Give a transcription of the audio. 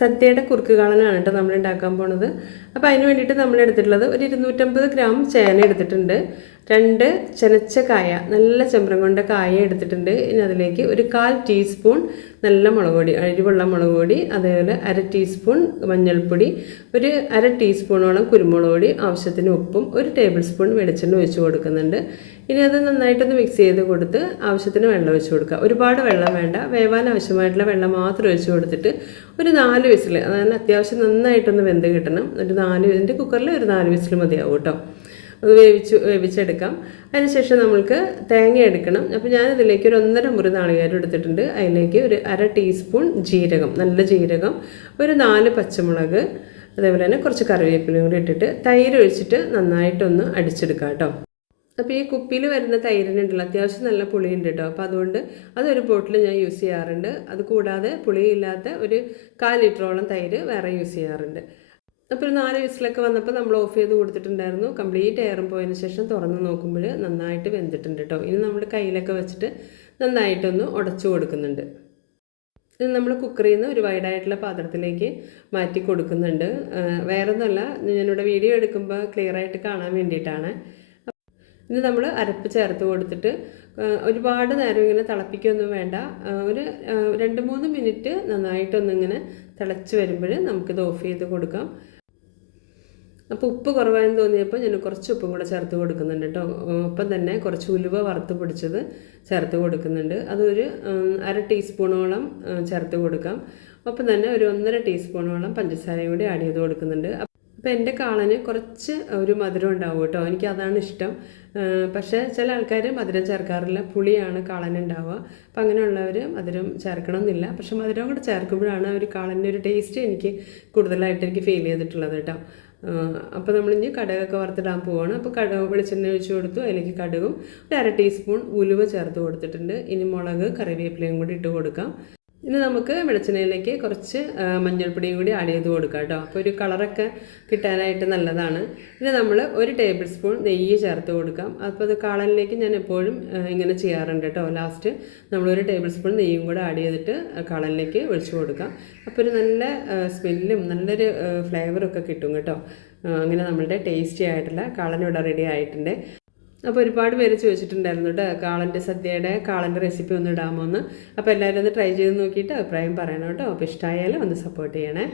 സദ്യയുടെ കുറുക്ക് കാളനാണ് കേട്ടോ നമ്മൾ ഉണ്ടാക്കാൻ പോണത്. അപ്പോൾ അതിന് വേണ്ടിയിട്ട് നമ്മൾ എടുത്തിട്ടുള്ളത് ഒരു 250 ഗ്രാം ചേന എടുത്തിട്ടുണ്ട്, 2 ചെനച്ച കായ, നല്ല ചെമ്പ്രം കൊണ്ട കായ എടുത്തിട്ടുണ്ട്. ഇനി അതിലേക്ക് ഒരു 1/4 ടീസ്പൂൺ നല്ല മുളക് പൊടി, എരിവുള്ള മുളക് പൊടി, അതേപോലെ 1/2 ടീസ്പൂൺ മഞ്ഞൾപ്പൊടി, ഒരു 1/2 ടീസ്പൂണോളം കുരുമുളക് പൊടി, ആവശ്യത്തിന് ഉപ്പും, 1 ടേബിൾ സ്പൂൺ വെളിച്ചെണ്ണ ഒഴിച്ച് കൊടുക്കുന്നുണ്ട്. ഇനി അത് നന്നായിട്ടൊന്ന് മിക്സ് ചെയ്ത് കൊടുത്ത് ആവശ്യത്തിന് വെള്ളം ഒഴിച്ച് കൊടുക്കുക. ഒരുപാട് വെള്ളം വേണ്ട, വേവാൻ ആവശ്യമായിട്ടുള്ള വെള്ളം മാത്രം ഒഴിച്ച് കൊടുത്തിട്ട് ഒരു 4 വിസിൽ, അതായത് അത്യാവശ്യം നന്നായിട്ടൊന്ന് വെന്ത് കിട്ടണം. ഒരു 4 എൻ്റെ കുക്കറിൽ ഒരു 4 വിസിൽ മതിയാവും കേട്ടോ. അത് വേവിച്ചെടുക്കാം. അതിനുശേഷം നമ്മൾക്ക് തേങ്ങ എടുക്കണം. അപ്പോൾ ഞാനിതിലേക്ക് ഒരു 1.5 മുറി നാളികേരം എടുത്തിട്ടുണ്ട്. അതിലേക്ക് ഒരു 1/2 ടീസ്പൂൺ ജീരകം, നല്ല ജീരകം, ഒരു 4 പച്ചമുളക്, അതേപോലെ തന്നെ കുറച്ച് കറിവേപ്പിലയും കൂടി ഇട്ടിട്ട് തൈര് ഒഴിച്ചിട്ട് നന്നായിട്ടൊന്ന് അടിച്ചെടുക്കാം കേട്ടോ. അപ്പോൾ ഈ കുപ്പിയിൽ വരുന്ന തൈരിനുണ്ടല്ലോ അത്യാവശ്യം നല്ല പുളിയുണ്ട് കേട്ടോ. അപ്പോൾ അതുകൊണ്ട് അതൊരു ബോട്ടിൽ ഞാൻ യൂസ് ചെയ്യാറുണ്ട്. അത് കൂടാതെ പുളിയില്ലാത്ത ഒരു 1/4 ലിറ്ററോളം തൈര് വേറെ യൂസ് ചെയ്യാറുണ്ട്. അപ്പോൾ ഒരു 4 വിസിലൊക്കെ വന്നപ്പോൾ നമ്മൾ ഓഫ് ചെയ്ത് കൊടുത്തിട്ടുണ്ടായിരുന്നു. കംപ്ലീറ്റ് എയറും പോയതിന് ശേഷം തുറന്ന് നോക്കുമ്പോൾ നന്നായിട്ട് വെന്തിട്ടുണ്ട് കേട്ടോ. ഇനി നമ്മുടെ കയ്യിലൊക്കെ വെച്ചിട്ട് നന്നായിട്ടൊന്ന് ഉടച്ചു കൊടുക്കുന്നുണ്ട്. ഇത് നമ്മൾ കുക്കറിൽ നിന്ന് ഒരു വൈഡായിട്ടുള്ള പാത്രത്തിലേക്ക് മാറ്റി കൊടുക്കുന്നുണ്ട്. വേറൊന്നുമല്ല, ഞാനിവിടെ വീഡിയോ എടുക്കുമ്പോൾ ക്ലിയറായിട്ട് കാണാൻ വേണ്ടിയിട്ടാണ്. ഇനി നമ്മൾ അരപ്പ് ചേർത്ത് കൊടുത്തിട്ട് ഒരുപാട് നേരം ഇങ്ങനെ തിളപ്പിക്കൊന്നും വേണ്ട, ഒരു 2-3 മിനിറ്റ് നന്നായിട്ടൊന്നിങ്ങനെ തിളച്ച് വരുമ്പോൾ നമുക്കിത് ഓഫ് ചെയ്ത് കൊടുക്കാം. അപ്പോൾ ഉപ്പ് കുറവായെന്ന് തോന്നിയപ്പോൾ ഞാൻ കുറച്ച് ഉപ്പും കൂടെ ചേർത്ത് കൊടുക്കുന്നുണ്ട് കേട്ടോ. ഒപ്പം തന്നെ കുറച്ച് ഉലുവ വറുത്ത് പൊടിച്ചത് ചേർത്ത് കൊടുക്കുന്നുണ്ട്. അതൊരു 1/2 ടീസ്പൂണോളം ചേർത്ത് കൊടുക്കാം. ഒപ്പം തന്നെ ഒരു 1.5 ടീസ്പൂണോളം പഞ്ചസാരയും കൂടി ആഡ് ചെയ്ത് കൊടുക്കുന്നുണ്ട്. അപ്പോൾ എൻ്റെ കാളന് കുറച്ച് ഒരു മധുരം ഉണ്ടാവും കേട്ടോ, എനിക്ക് അതാണ് ഇഷ്ടം. പക്ഷേ ചില ആൾക്കാർ മധുരം ചേർക്കാറില്ല, പുളിയാണ് കാളനുണ്ടാവുക. അപ്പോൾ അങ്ങനെയുള്ളവർ മധുരം ചേർക്കണമെന്നില്ല. പക്ഷേ മധുരം കൂടെ ചേർക്കുമ്പോഴാണ് ഒരു കാളൻ്റെ ഒരു ടേസ്റ്റ് എനിക്ക് കൂടുതലായിട്ട് എനിക്ക് ഫീൽ ചെയ്തിട്ടുള്ളത് കേട്ടോ. അപ്പോൾ നമ്മളിനി കടുകൊക്കെ വറുത്തിടാൻ പോവുകയാണ്. അപ്പോൾ വെളിച്ചെണ്ണ ഒഴിച്ച് കൊടുത്തു, അതിലേക്ക് കടുകും ഒരു 1/2 ടീസ്പൂൺ ഉലുവ ചേർത്ത് കൊടുത്തിട്ടുണ്ട്. ഇനി മുളക് കറിവേപ്പിലയും കൂടി ഇട്ട് കൊടുക്കാം. ഇനി നമുക്ക് വെളിച്ചെണ്ണയിലേക്ക് കുറച്ച് മഞ്ഞൾപ്പൊടിയും കൂടി ആഡ് ചെയ്ത് കൊടുക്കാം കേട്ടോ. അപ്പോൾ ഒരു കളറൊക്കെ കിട്ടാനായിട്ട് നല്ലതാണ്. ഇനി നമ്മൾ 1 ടേബിൾ സ്പൂൺ നെയ്യ് ചേർത്ത് കൊടുക്കാം. അപ്പോൾ അത് കാളനിലേക്ക് ഞാൻ എപ്പോഴും ഇങ്ങനെ ചെയ്യാറുണ്ട് കേട്ടോ. ലാസ്റ്റ് നമ്മൾ 1 ടേബിൾ സ്പൂൺ നെയ്യും കൂടെ ആഡ് ചെയ്തിട്ട് കാളനിലേക്ക് ഒഴിച്ച് കൊടുക്കാം. അപ്പോൾ ഒരു നല്ല സ്മെല്ലും നല്ലൊരു ഫ്ലേവറൊക്കെ കിട്ടും കേട്ടോ. അങ്ങനെ നമ്മളുടെ ടേസ്റ്റി ആയിട്ടുള്ള കാളൻ ഇവിടെ റെഡി ആയിട്ടുണ്ട്. അപ്പോൾ ഒരുപാട് പേര് ചോദിച്ചിട്ടുണ്ടായിരുന്നു കേട്ടോ, കാളൻ്റെ റെസിപ്പി ഒന്ന് ഇടാമോ എന്ന്. അപ്പോൾ എല്ലാവരും ഒന്ന് ട്രൈ ചെയ്ത് നോക്കിയിട്ട് അഭിപ്രായം പറയണം കേട്ടോ. അപ്പോൾ ഇഷ്ടമായാലും ഒന്ന് സപ്പോർട്ട് ചെയ്യണേ.